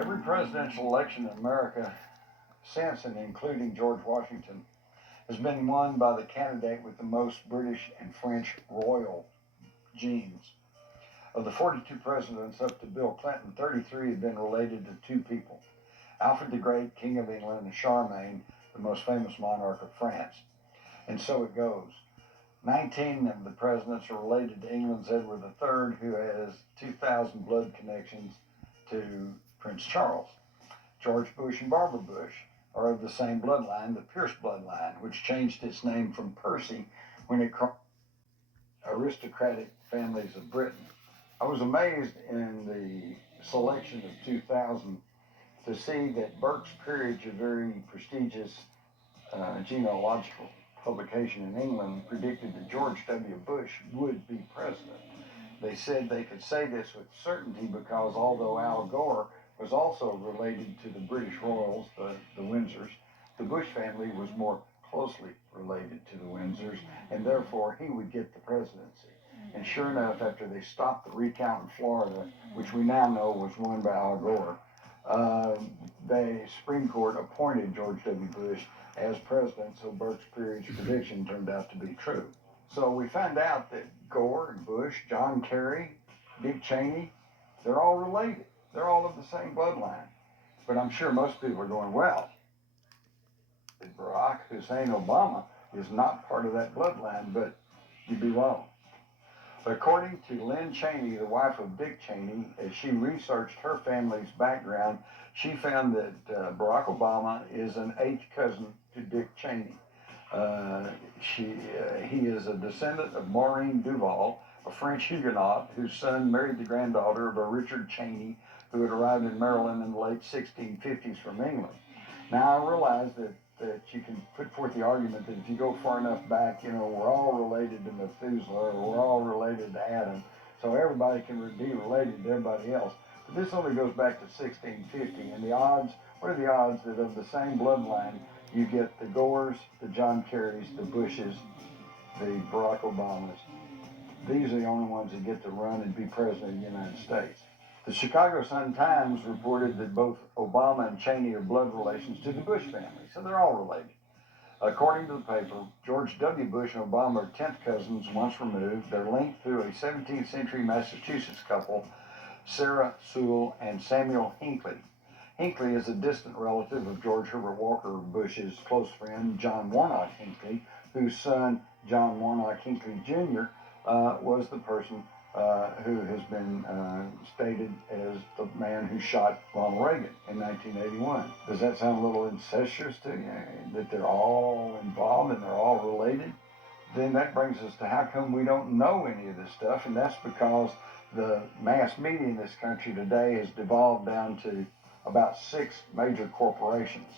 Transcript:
Every presidential election in America since and including George Washington has been won by the candidate with the most British and French royal genes. Of the 42 presidents up to Bill Clinton, 33 have been related to two people: Alfred the Great, King of England, and Charlemagne, the most famous monarch of France. And so it goes. 19 of the presidents are related to England's Edward III, who has 2,000 blood connections to Prince Charles. George Bush and Barbara Bush are of the same bloodline, the Pierce bloodline, which changed its name from Percy when it aristocratic families of Britain. I was amazed in the selection of 2000 to see that Burke's Peerage, a very prestigious genealogical publication in England, predicted that George W. Bush would be president. They said they could say this with certainty because although Al Gore was also related to the British royals, the Windsors, the Bush family was more closely related to the Windsors, and therefore he would get the presidency. And sure enough, after they stopped the recount in Florida, which we now know was won by Al Gore, the Supreme Court appointed George W. Bush as president, so Burke's Peerage prediction turned out to be true. So we found out that Gore and Bush, John Kerry, Dick Cheney, they're all related. They're all of the same bloodline. But I'm sure most people are going, well, Barack Hussein Obama is not part of that bloodline, but you'd be wrong. According to Lynn Cheney, the wife of Dick Cheney, as she researched her family's background, she found that Barack Obama is an eighth cousin to Dick Cheney. He is a descendant of Maureen Duval, a French Huguenot whose son married the granddaughter of a Richard Cheney who had arrived in Maryland in the late 1650s from England. Now I realize that you can put forth the argument that if you go far enough back, we're all related to Methuselah, or we're all related to Adam, so everybody can be related to everybody else. But this only goes back to 1650, and the odds, what are the odds that of the same bloodline, you get the Gores, the John Kerrys, the Bushes, the Barack Obamas? These are the only ones that get to run and be president of the United States. The Chicago Sun-Times reported that both Obama and Cheney are blood relations to the Bush family, so they're all related. According to the paper, George W. Bush and Obama are 10th cousins once removed. They're linked through a 17th century Massachusetts couple, Sarah Sewall and Samuel Hinckley. Hinckley is a distant relative of George Herbert Walker Bush's close friend, John Warnock Hinckley, whose son, John Warnock Hinckley Jr., was the person who has been stated as the man who shot Ronald Reagan in 1981. Does that sound a little incestuous to you, that they're all involved and they're all related? Then that brings us to how come we don't know any of this stuff, and that's because the mass media in this country today has devolved down to about 6 major corporations.